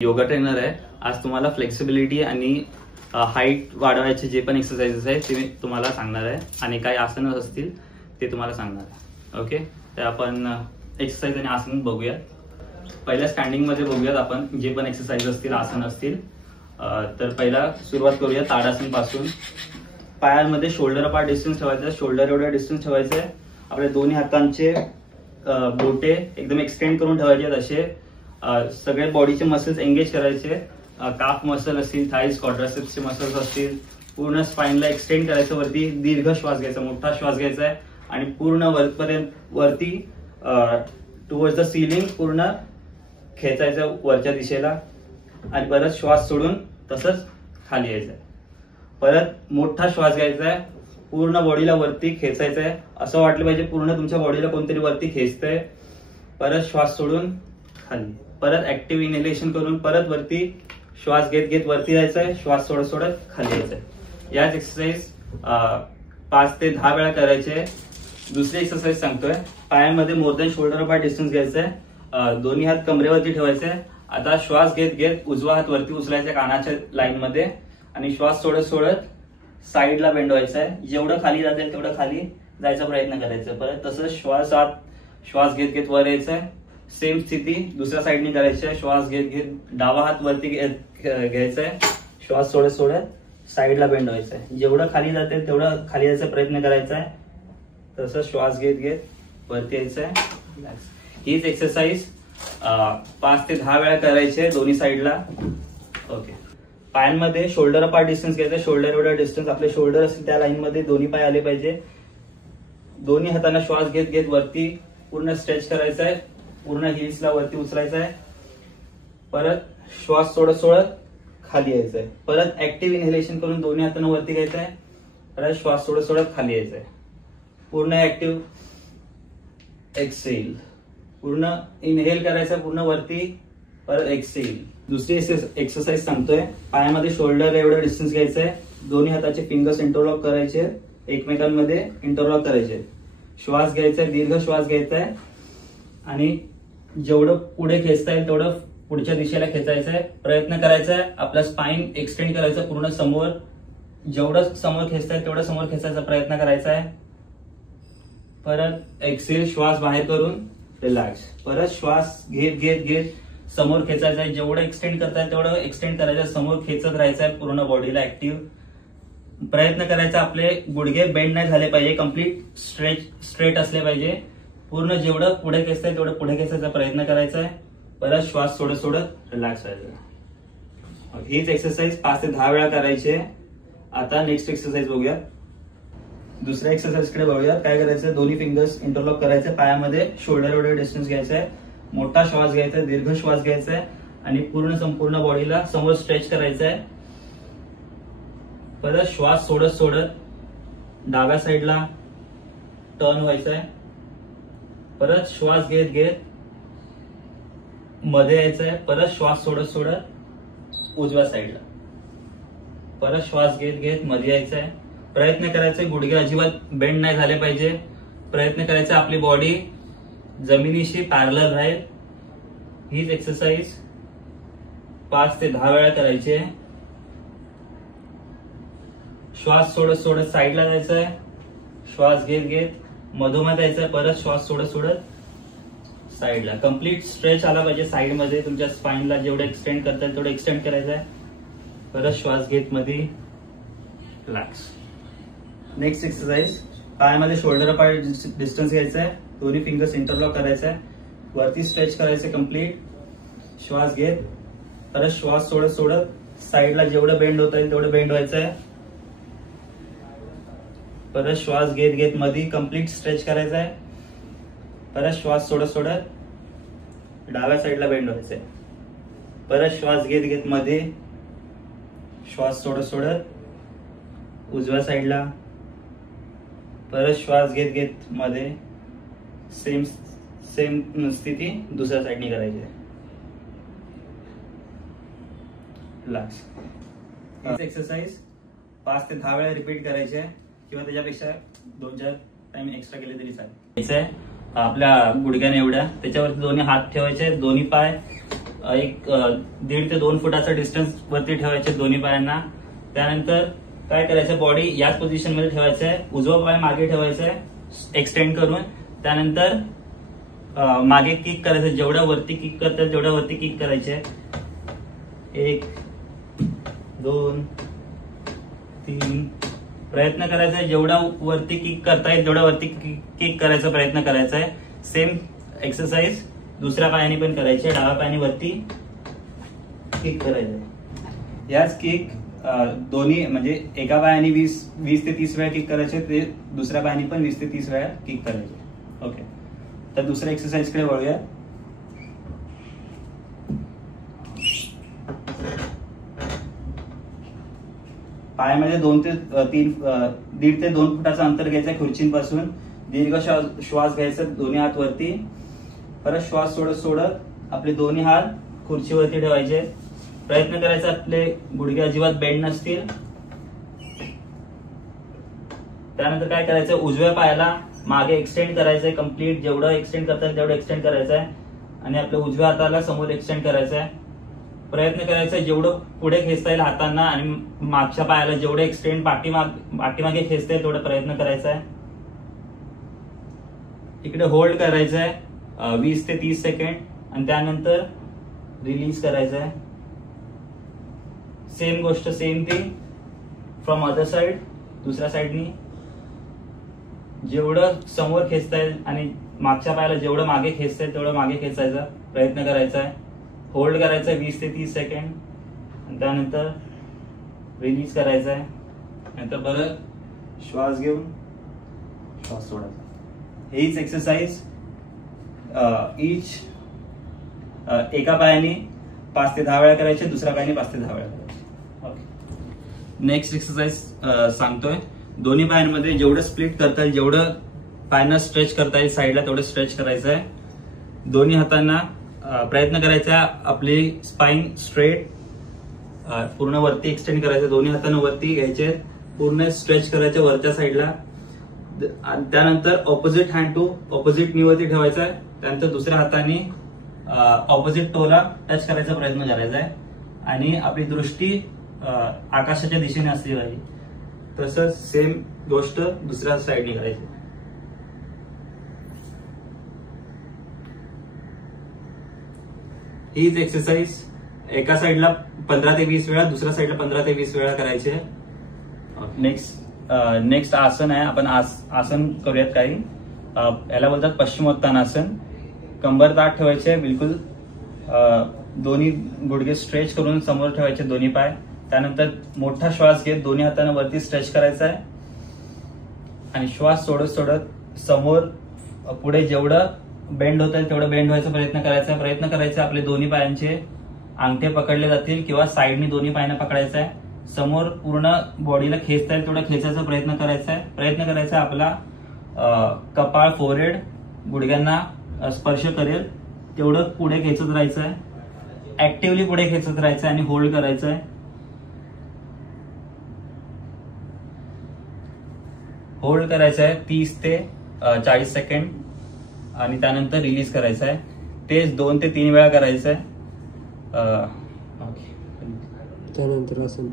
Yoga trainer आहे। आज तुम्हाला फ्लेक्सिबिलिटी आणि हाईट वाढवायचे जे पण एक्सरसाइजेस आहेत ते तुम्हाला सांगणार आहे आणि काही आसन असतील ते तुम्हाला सांगणार आहे। ओके, तर आपण एक्सरसाइज आणि आसन बघूया। पहिल्या स्टँडिंग मध्ये बघूयात आपण जे पण एक्सरसाइज असतील आसन असतील। तर पहिला सुरुवात करूया ताडासन पासून। पायांमध्ये शोल्डर अपार्ट डिस्टन्स ठेवायचा, शोल्डर एवढा डिस्टन्स ठेवायचा आहे। आपल्या दोन्ही हातांचे बोटे एकदम एक्सटेंड करून ठेवायचे आहेत असे। सगळे बॉडीचे मसल्स एंगेज करायचे। काफ मसल असतील, थाईज, क्वाड्रासेप्सचे मसल्स असतील, पूर्ण स्पाइनला एक्सटेंड करायचं। वरती दीर्घ श्वास घ्यायचा, मोठा श्वास घ्यायचा आहे आणि पूर्ण वरती टुवर्ड्स द सीलिंग पूर्ण खेचायचं वरच्या दिशेला आणि परत श्वास सोडून तसंच खाली यायचं। परत मोठा श्वास घ्यायचा आहे, पूर्ण बॉडीला वरती खेचायचं आहे। असं वाटलं पाहिजे पूर्ण तुमच्या बॉडीला कोणतरी वरती खेचतंय। परत श्वास सोडून खाली, परत ऍक्टिव्ह इनहेलेशन करून परत वरती श्वास घेत घेत वरती जायचं आहे, श्वास सोडत सोडत खाली यायचं आहे। याच एक्सरसाइज 5 ते 10 वेळा करायचे। दुसरी एक्सरसाइज सांगतोय, पायांमध्ये more than shoulder apart distance घ्यायचं आहे। दोन्ही हात कमरेवरती ठेवायचे। आता श्वास घेत घेत उजवा हात वरती उचलायचा कानाच्या लाईन मध्ये आणि श्वास सोडत सोडत साईडला बेंड व्हायचा आहे। जेवढं खाली जातील तेवढं खाली जायचा प्रयत्न करायचा। परत तसंच श्वास घेत घेत वर यायचं आहे। सेम स्थिती दुसऱ्या साईडने करायची आहे। श्वास घेत घेत डावा हात वरती घ्यायचा आहे, श्वास सोडत सोडत साईडला बेंड व्हायचा आहे। जेवढं खाली जाते तेवढं खाली जायचा प्रयत्न करायचा आहे। तसंच श्वास घेत घेत वरती यायचं आहे। हीच एक्सरसाइज 5 ते 10 वेळा करायची आहे दोन्ही साईडला। ओके, पायांमध्ये शोल्डर अपार्ट डिस्टन्स घ्यायचा। शोल्डर एवढा डिस्टन्स आपले शोल्डर असेल त्या लाईन मध्ये दोन्ही पाय आले पाहिजे। दोन्ही हातांना श्वास घेत घेत वरती पूर्ण स्ट्रेच करायचा आहे, पूर्ण हिल्सला वरती उचलायचं आहे। परत श्वास सोडत सोडत खाली यायचं आहे। परत ऍक्टिव्ह इनहेलेशन करून दोन्ही हातांना वरती घ्यायचं आहे। परत श्वास सोडत सोडत खाली यायचं आहे। पूर्ण ऍक्टिव्ह एक्सेल, पूर्ण इनहेल करायचं पूर्ण वरती, परत एक्सेल। दुसरी एक्सरसाइज सांगतोय, पायामध्ये शोल्डर एवढं डिस्टन्स घ्यायचं आहे। दोन्ही हाताचे फिंगर्स इंटरलॉक करायचे, एकमेकांमध्ये इंटरलॉक करायचे। श्वास घ्यायचा आहे, दीर्घ श्वास घ्यायचा आहे आणि जेवढं पुढे खेचता येईल तेवढं पुढच्या दिशेला खेचायचं आहे। प्रयत्न करायचा आहे आपला स्पाइन एक्सटेंड करायचा पूर्ण समोर। जेवढं समोर खेचता येईल तेवढं समोर खेचायचा प्रयत्न करायचा आहे। परत एक्सेल, श्वास बाहेर करून रिलॅक्स। परत श्वास घेत घेत घेत समोर खेचायचा आहे। जेवढं एक्सटेंड करता येईल तेवढं एक्सटेंड करायचं, समोर खेचत राहायचं आहे पूर्ण बॉडीला ऍक्टिव्ह। प्रयत्न करायचा आपले गुडघे बेंड नाही झाले पाहिजे, कम्प्लीट स्ट्रेट असले पाहिजे। पूर्ण जेवढं पुढे खेचताय तेवढं पुढे खेचायचा प्रयत्न करायचा आहे। परत श्वास सोडत सोडत रिलॅक्स व्हायचं। हीच एक्सरसाइज 5 ते 10 वेळा करायची आहे। आता नेक्स्ट एक्सरसाइज बघूया। दुसऱ्या एक्सरसाइज कडे बघूया। काय करायचं, दोन्ही फिंगर्स इंटरलॉक करायचे, पायामध्ये शोल्डर एवढे डिस्टन्स घ्यायचा आहे, मोठा श्वास घ्यायचा आहे, दीर्घ श्वास घ्यायचा आहे आणि पूर्ण संपूर्ण बॉडीला समोर स्ट्रेच करायचं आहे। परत श्वास सोडत सोडत डाव्या साईडला टर्न व्हायचं आहे। परत श्वास घेत घेत मध्ये यायचं आहे। परत श्वास सोडत सोडत उजव्या साईडला, परत श्वास घेत घेत मध्ये यायचं आहे। प्रयत्न करायचे गुडघे अजिबात बेंड नाही झाले पाहिजे। प्रयत्न करायचा आपली बॉडी जमिनीशी पॅरलल राहील। हीच एक्सरसाइज 5 ते 10 वेळा करायची आहे। श्वास सोडत सोडत साईडला जायचं आहे, श्वास घेत घेत मधोमध यायचं आहे। परत श्वास सोडत सोडत साईडला, कम्प्लीट स्ट्रेच आला पाहिजे साईड मध्ये। तुमच्या स्पाइनला जेवढं एक्सटेंड करता येईल तेवढं एक्सटेंड करायचं आहे। परत श्वास घेत मध्ये रिलॅक्स। नेक्स्ट एक्सरसाइज, पायामध्ये शोल्डर अपार्ट डिस्टन्स घ्यायचा आहे, दोन्ही फिंगर्स इंटरलॉक करायचं आहे, वरती स्ट्रेच करायचं कम्प्लीट। श्वास घेत परत श्वास सोडत सोडत साईडला जेवढं बेंड होता येईल तेवढं बेंड व्हायचं आहे। परत श्वास घेत घेत मध्ये कम्प्लीट स्ट्रेच करायचा आहे। परत श्वास सोडत सोडत डाव्या साईडला बेंड व्हायचंय। परत श्वास घेत घेत मध्ये, श्वास सोडत सोडत उजव्या साईडला, परत श्वास घेत घेत मध्ये, सेम स्थिती दुसऱ्या साईडने करायची आहे। रिलॅक्स। ही एक्सरसाइज 5 ते 10 वेळा रिपीट करायची आहे किंवा त्याच्यापेक्षा 2-4 टाइम एक्स्ट्रा केले तरी चालेल। आपल्या गुडघ्याने एवढ्या त्याच्यावरती दोन्ही हात ठेवायचे, दोन्ही पाय एक 1.5 ते 2 फुटाचा डिस्टन्स वरती ठेवायचे दोन्ही पायांना. त्यानंतर काय करायचं, बॉडी याच पोझिशन मध्ये ठेवायचं आहे, उजवा पाय मागे ठेवायचा आहे एक्सटेंड करून. त्यानंतर मागे किक करायचं, जेवढ्या वरती किक करतात तेवढ्या वरती किक करायचे. 1 2 3 प्रयत्न करायचा आहे, जेवढा वरती किक करता येईल तेवढा वरती किक करायचा प्रयत्न करायचा आहे. सेम एक्सरसाइज दुसऱ्या पायाने पण करायची, डाव्या पायाने वरती किक करायचं. याच किक दोन्ही म्हणजे एका पायाने 20 ते 30 वेळा किक करायचे, ते दुसऱ्या पायाने पण 20 ते 30 वेळा किक करायचे. ओके, तर दुसऱ्या एक्सरसाइज कडे वळूया. पायामध्ये 1.5 ते 2 फुटाचं अंतर घ्यायचं खुर्चींपासून. दीर्घ श्वास घ्यायचा, दोन्ही हात वरती. परत श्वास सोडत सोडत आपले दोन्ही हात खुर्चीवरती ठेवायचे. प्रयत्न करायचा आपले गुडघे अजिबात बेंड नसतील. त्यानंतर काय करायचं, उजव्या पायाला मागे एक्सटेंड करायचंय कम्प्लीट, जेवढं एक्सटेंड करता येईल तेवढं एक्सटेंड करायचंय. आणि आपल्या उजव्या हाताला समोर एक्सटेंड करायचंय. प्रयत्न करायचा जेवढं पुढे खेचता येईल हातांना, आणि मागच्या पायाला जेवढे एक्सटेंड पाठीमागे खेचता येईल तेवढा प्रयत्न करायचा आहे. इकडे होल्ड करायचंय 20 ते 30 सेकंड, आणि त्यानंतर रिलीज करायचंय. सेम गोष्ट, same thing from other side. दुसऱ्या साइडनी जेवढं समोर खेचता येईल आणि मागच्या पायाला जेवढं मागे खेचता येईल तेवढं मागे खेचायचा प्रयत्न करायचा आहे. होल्ड करायचा आहे 20 ते 30 सेकंड, आणि त्यानंतर रिलीज करायचा आहे. नंतर परत श्वास घेऊन श्वास सोडायचा. हीच एक्सरसाइज एका पायाने 5 ते 10 वेळा करायचे, दुसऱ्या पायाने 5 ते 10 वेळा करायचे. नेक्स्ट एक्सरसाइज सांगतोय. दोन्ही पायांमध्ये जेवढं स्प्लिट करता येईल, जेवढं पायांना स्ट्रेच करता येईल साईडला तेवढं स्ट्रेच करायचं आहे. दोन्ही हातांना प्रयत्न करायचा आपली स्पाइन स्ट्रेट पूर्ण वरती एक्सटेंड करायचं. दोन्ही हातांना वरती घ्यायचे, पूर्ण स्ट्रेच करायचे वरच्या साईडला. त्यानंतर ऑपोजिट हँड टू ऑपोजिट नी वरती ठेवायचा आहे. त्यानंतर दुसऱ्या हाताने ऑपोजिट टोला टच करायचा प्रयत्न करायचा आहे, आणि आपली दृष्टी आकाशाच्या दिशेने असली पाहिजे. तसंच सेम गोष्ट दुसऱ्या साईडने करायची. हीच एक्सरसाइज एका साईडला 15 ते 20 वेळा, दुसऱ्या साईडला 15 ते 20 वेळा करायची आहे. नेक्स्ट आसन आहे. आपण आसन करूयात काही. याला बोलतात पश्चिमोत्तानासन. कंबर ताठ ठेवायचे बिलकुल, दोन्ही गुडघे स्ट्रेच करून समोर ठेवायचे दोन्ही पाय. त्यानंतर मोठा श्वास घेत दोन्ही हातांना वरती स्ट्रेच करायचा आहे, आणि श्वास सोडत सोडत समोर पुढे जेवढं बेंड होत आहे तेवढं बेंड व्हायचा प्रयत्न करायचा आहे. प्रयत्न करायचा आपले दोन्ही पायांचे अंगठे पकडले जातील किंवा साईडनी दोन्ही पायांना पकडायचा आहे. समोर पूर्ण बॉडीला खेचता येईल तेवढा खेचायचा प्रयत्न करायचा आहे. प्रयत्न करायचा आपला कपाळ, फोरहेड गुडघ्यांना स्पर्श करेल तेवढं पुढे खेचत राहायचं आहे. ऍक्टिव्हली पुढे खेचत राहायचं आहे आणि होल्ड करायचं आहे. होल्ड करायचं आहे 30 ते 40 सेकंड, आणि त्यानंतर रिलीज करायचं आहे. तेच 2 ते 3 वेळा करायचं आहे. त्यानंतर असं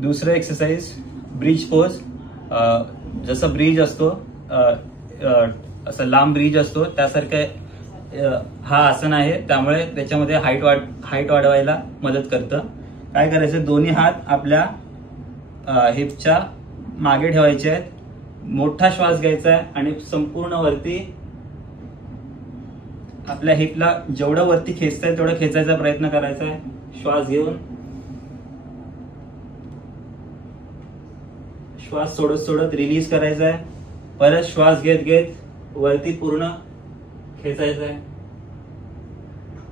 दुसरं एक्सरसाइज ब्रिज पोज. जसं ब्रिज असतो, असं लांब ब्रिज असतो त्यासारखं हा आसन आहे. त्यामुळे त्याच्यामध्ये हाईट वाढवायला मदत करतं. काय करायचं, दोन्ही हात आपल्या हिपच्या मागे ठेवायचे आहेत. मोठा श्वास घ्यायचा आहे आणि संपूर्ण वरती आपल्या हिपला जेवढं वरती खेचताय तेवढं खेचायचा प्रयत्न करायचा आहे. श्वास घेऊन श्वास सोडत सोडत रिलीज करायचा आहे. परत श्वास घेत घेत वरती पूर्ण खेचायचा आहे.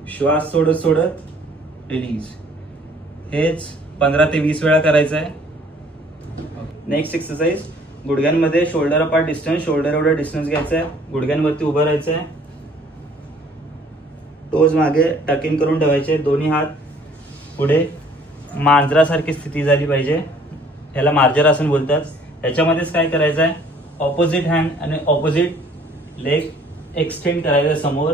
श्वास सोडत सोडत रिलीज. हेच 15 ते 20 वेळा करायचं आहे. नेक्स्ट एक्सरसाइज, गुडघ्यांमध्ये शोल्डर अपार्ट डिस्टन्स, शोल्डर एवढा डिस्टन्स घ्यायचा आहे. गुडघ्यांवरती उभं राहायचं आहे. टोज मागे टक इन करून ठेवायचे. दोन्ही हात पुढे मांजरासारखी स्थिती झाली पाहिजे. याला मार्जरासन बोलतात. याच्यामध्येच काय करायचं आहे, ऑपोजिट हँड आणि ऑपोजिट लेग एक्सटेंड करायचं समोर,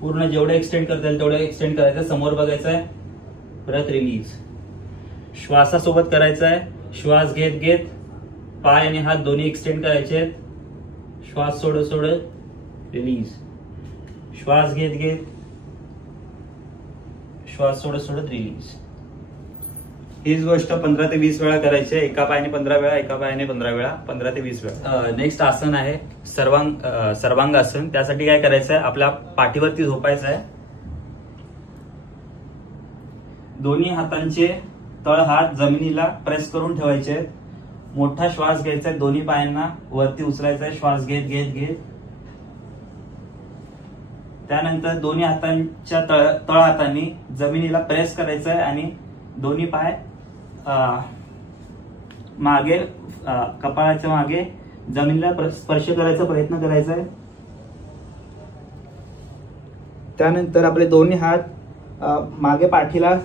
पूर्ण जेवढं एक्सटेंड करता येईल तेवढं एक्सटेंड करायचं, समोर बघायचं आहे. परत रिलीज. श्वासासोबत करायचं आहे. श्वास घेत घेत पाय आणि हात दोन्ही एक्सटेंड करायचे आहेत. श्वास सोडत सोडत रिलीज. श्वास घेत घेत श्वास सोडत सोडत रिलीज. हीच गोष्ट 15 ते 20 वेळा करायची आहे. एका पायाने 15 वेळा, एका पायाने 15 वेळा, 15 ते 20 वेळा. नेक्स्ट आसन आहे सर्वांगासन. त्यासाठी काय करायचं आहे, आपल्या पाठीवरती झोपायचं आहे. दोन्ही हातांचे तळ हात जमिनीला प्रेस करून ठेवायचे आहेत. मोठा श्वास घ्यायचा आहे, दोन्ही पायांना वरती उचलायचा आहे. श्वास घेत घेत घेत त्यानंतर दोन्ही हातांच्या तळ हातांनी जमिनीला प्रेस करायचं आहे आणि दोन्ही पाय मागे कपाळाच्या मागे जमिनीला स्पर्श करायचा प्रयत्न करायचा आहे. त्यानंतर आपले दोन्ही हात मागे पाठीला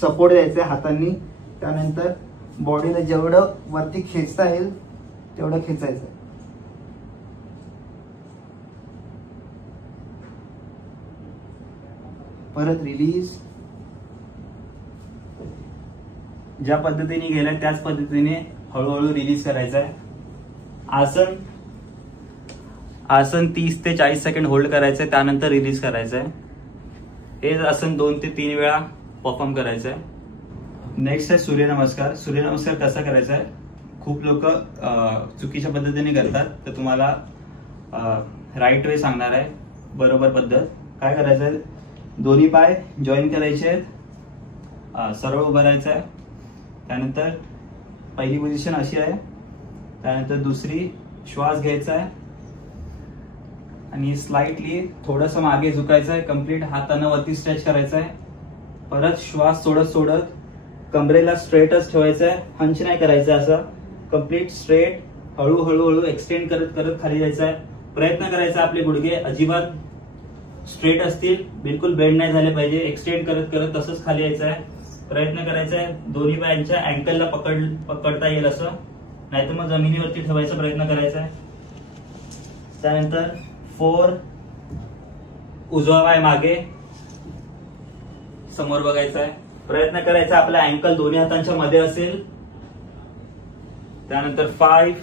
सपोर्ट द्यायचा आहे हातांनी. त्यानंतर बॉडीला जेवढं वरती खेचता येईल तेवढं खेचायचं. परत रिलीज. ज्या पद्धतीने गेलाय त्याच पद्धतीने हळूहळू रिलीज करायचं आहे. आसन 30 ते 40 सेकंड होल्ड करायचं आहे, त्यानंतर रिलीज करायचं आहे. हेच आसन 2 ते 3 वेळा परफॉर्म करायचं आहे. नेक्स्ट आहे सूर्यनमस्कार. सूर्यनमस्कार कसा करायचा आहे, खूप लोक चुकीच्या पद्धतीने करतात, तर तुम्हाला राईट वे सांगणार आहे, बरोबर पद्धत. काय करायचं आहे, दोन्ही पाय जॉईन करायचे आहेत, सरळ उभं राहायचं आहे. त्यानंतर पहिली पोझिशन अशी आहे. त्यानंतर दुसरी, श्वास घ्यायचा आहे आणि स्लाइटली थोडंसं मागे झुकायचं आहे. कम्प्लीट हातानं वरती स्ट्रेच करायचं आहे. परत श्वास सोडत सोडत कमरेला स्ट्रेटच ठेवायचं आहे, हंच नाही करायचं. असं कम्प्लीट स्ट्रेट हळूहळू एक्सटेंड करत करत खाली जायचं आहे. प्रयत्न करायचा आपले गुडघे अजिबात स्ट्रेट असतील, बिलकुल बेंड नाही झाले पाहिजे. एक्सटेंड करत करत तसंच खाली यायचं आहे. प्रयत्न करायचा आहे दोन्ही पायांच्या अँकलला पकडता येईल असं, नाहीतर मग जमिनीवरती ठेवायचा प्रयत्न करायचा आहे. त्यानंतर 4, उजवा पाय मागे समोर बघायचा आहे. प्रयत्न करायचा आपला अँकल दोन्ही हातांच्या मध्ये असेल. त्यानंतर 5,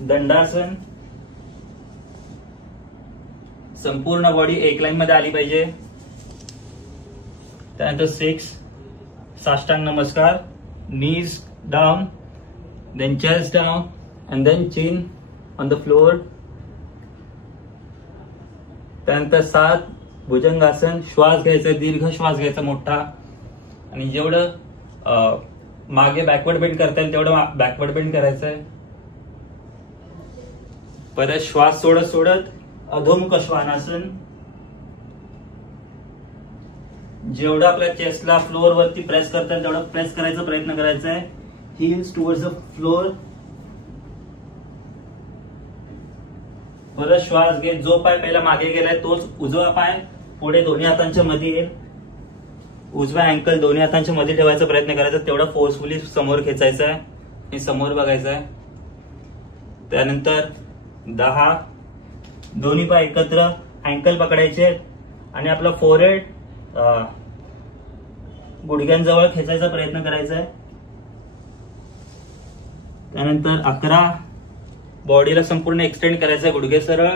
दंडासन. संपूर्ण बॉडी एक लाईन मध्ये आली पाहिजे. त्यानंतर 6, साष्टांग नमस्कार. knees down, then chest down, and then chin on the floor. त्यानंतर 7, भुजंगासन. श्वास घ्यायचा, दीर्घ श्वास घ्यायचा मोठा, आणि जेवढं मागे बॅकवर्ड बेंड करता येईल तेवढं बॅकवर्ड बेंड करायचं आहे. परत श्वास सोडत सोडत अधोमुख श्वानासन. जेवढं आपल्या चेस्टला फ्लोअर वरती प्रेस करता येईल तेवढं प्रेस करायचा प्रयत्न करायचा आहे. Heels towards the floor. परत श्वास घेत जो पाय पहिला मागे गेलाय तोच उजवा पाय पुढे दोन्ही हातांच्या मध्ये येईल. उजवा अँकल दोन्ही हातांच्या मध्ये ठेवायचा प्रयत्न करायचा, तेवढा फोर्सफुली समोर खेचायचा आहे आणि समोर बघायचं आहे. त्यानंतर 10, दोन्ही पाय एकत्र अँकल पकडायचे आणि आपला फोरहेड गुडघ्यांजवळ खेचायचा प्रयत्न करायचा आहे. त्यानंतर 11, बॉडीला संपूर्ण एक्सटेंड करायचं, गुडघे सरळ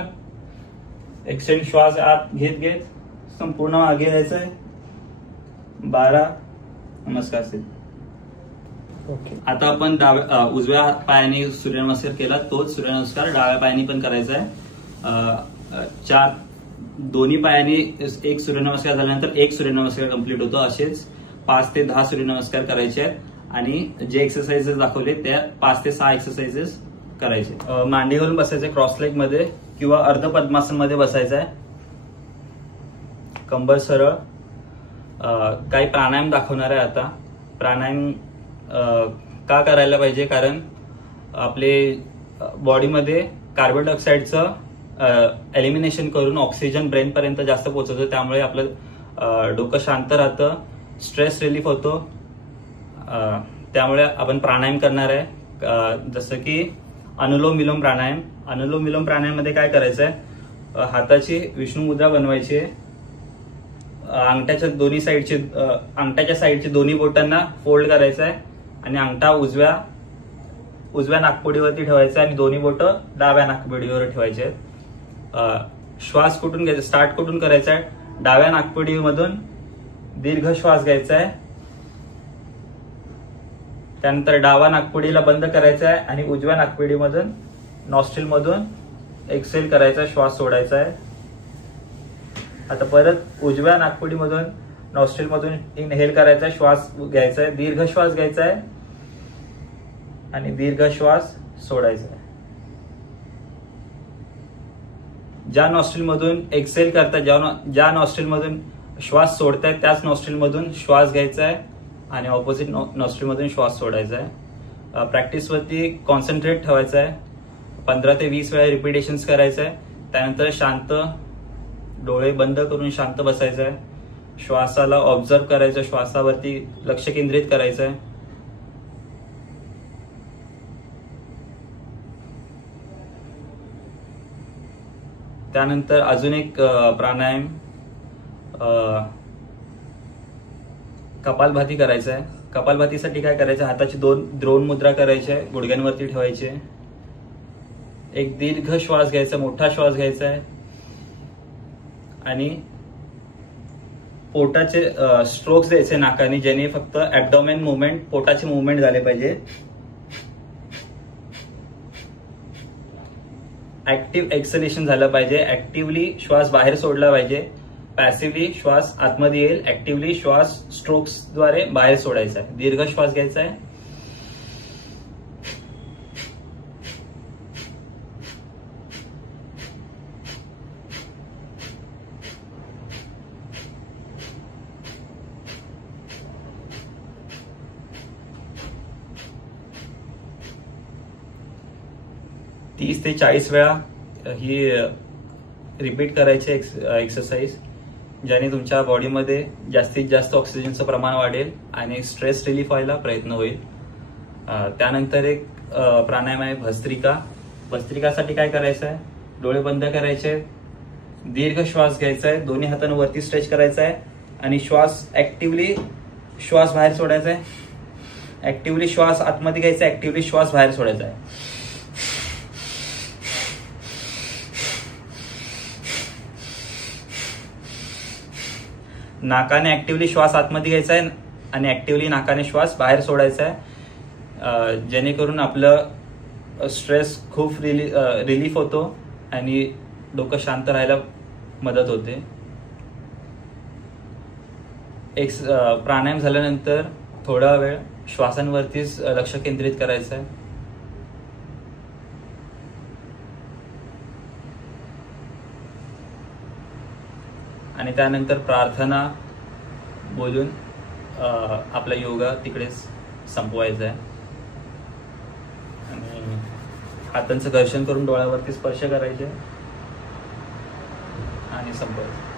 एक्सटेंड. श्वास आत घेत घेत संपूर्ण मागे जायचं आहे. 12, नमस्कार सिद्ध. ओके. आता आपण उजव्या पायाने सूर्यनमस्कार केला, तोच सूर्यनमस्कार डाव्या पायाने पण करायचा आहे. दोन्ही पायाने एक सूर्यनमस्कार झाल्यानंतर एक सूर्यनमस्कार कंप्लीट होतो. असेच 5 ते 10 सूर्यनमस्कार करायचे आहेत आणि जे एक्सरसाइजेस दाखवले त्या 5 ते 6 एक्सरसाइजेस करायचे. मांडी घालून बसायचे क्रॉस लेग मध्ये किंवा अर्ध पद्मासन मध्ये बसायचं आहे. कंबर सरळ. काही प्राणायाम दाखवणार आहे आता. प्राणायाम का करायला पाहिजे, कारण आपले बॉडीमध्ये कार्बन डायऑक्साईडचं एलिमिनेशन करून ऑक्सिजन ब्रेन पर्यंत जास्त पोहोचवतो, त्यामुळे आपलं डोकं शांत राहतं, स्ट्रेस रिलीफ होतो. त्यामुळे आपण प्राणायाम करणार आहे, जसं की अनुलोम विलोम प्राणायाम. अनुलोम विलोम प्राणायाममध्ये काय करायचं आहे, हाताची विष्णू मुद्रा बनवायची आहे. अंगठ्याच्या साईडचे दोन्ही बोटांना फोल्ड करायचं आहे आणि अंगठा उजव्या नाकपुडीवरती ठेवायचा आणि दोन्ही बोट डाव्या नाकपुडीवर ठेवायचे आहेत. श्वास कुठून घ्यायचा, स्टार्ट कुठून करायचा आहे, डाव्या नाकपुडीमधून दीर्घ श्वास घ्यायचा आहे. त्यानंतर डावा नाकपुडीला बंद करायचा आहे आणि उजव्या नाकपुडीमधून नॉस्ट्रिल मधून एक्सेल करायचा, श्वास सोडायचा आहे. आता परत उजव्या नाकपुडीमधून नॉस्ट्रिल मधून इनहेल करायचा, श्वास घ्यायचा आहे, दीर्घ श्वास घ्यायचा आहे आणि दीर्घ श्वास सोडायचा आहे. ज्या नॉस्ट्रिल मधून एक्सेल करताय, ज्या नॉस्ट्रिल मधून श्वास सोडताय त्याच नॉस्ट्रिल मधून श्वास घ्यायचा आहे आणि ऑपोजिट नॉस्ट्रिल मधून श्वास सोडायचा आहे. प्रॅक्टिसवरती कॉन्सन्ट्रेट ठेवायचं आहे. 15 ते 20 वेळा रिपिटेशन्स करायचं आहे. त्यानंतर शांत डोळे बंद करून शांत बसायचं आहे. श्वासाला ऑब्झर्व करायचं, श्वासावरती लक्ष केंद्रित करायचं आहे. त्यानंतर अजून एक प्राणायाम कपालभाती करायचा आहे. कपालभातीसाठी काय करायचं, हाताची 2 द्रोण मुद्रा करायची, गुडघ्यांवरती ठेवायचे. एक दीर्घ श्वास घ्यायचा, मोठा श्वास घ्यायचा आहे आणि पोटाचे स्ट्रोक्स द्यायचे नाकाने, ज्याने फक्त ऍब्डोमेन मुवमेंट, पोटाचे मुवमेंट झाले पाहिजे. ऍक्टिव्ह एक्सलेशन झालं पाहिजे. ऍक्टिव्हली श्वास बाहेर सोडला पाहिजे. पॅसिव्हली श्वास आतमध्ये येईल. ऍक्टिव्हली श्वास स्ट्रोक्स द्वारे बाहेर सोडायचा आहे. दीर्घ श्वास घ्यायचा आहे. तीस ते 40 वेळा ही रिपीट करायची एक्सरसाइज, ज्याने तुमच्या बॉडीमध्ये जास्तीत जास्त ऑक्सिजनचं प्रमाण वाढेल आणि स्ट्रेस रिलीफ व्हायला प्रयत्न होईल. त्यानंतर एक प्राणायाम आहे भस्त्रिका. भस्त्रिकासाठी काय करायचं आहे, डोळे बंद करायचे, दीर्घ श्वास घ्यायचा आहे, दोन्ही हातांना वरती स्ट्रेच करायचा आहे आणि ऍक्टिव्हली श्वास बाहेर सोडायचा आहे. ऍक्टिव्हली श्वास आतमध्ये घ्यायचा, ऍक्टिव्हली श्वास बाहेर सोडायचा आहे. नाकाने ऍक्टिव्हली श्वास आतमध्ये घ्यायचा आहे आणि ऍक्टिव्हली नाकाने श्वास बाहेर सोडायचा आहे, जेणेकरून आपलं स्ट्रेस खूप रिलीफ होतो आणि डोकं शांत राहायला मदत होते. एक प्राणायाम झाल्यानंतर थोडा वेळ श्वासांवरतीच लक्ष केंद्रित करायचं आहे. आणि त्यानंतर प्रार्थना बोलून आपला योगा तिकडेच संपवायचा आहे. आणि हातांचं घर्षण करून डोळ्यावरती स्पर्श करायचे आणि संपवायचं.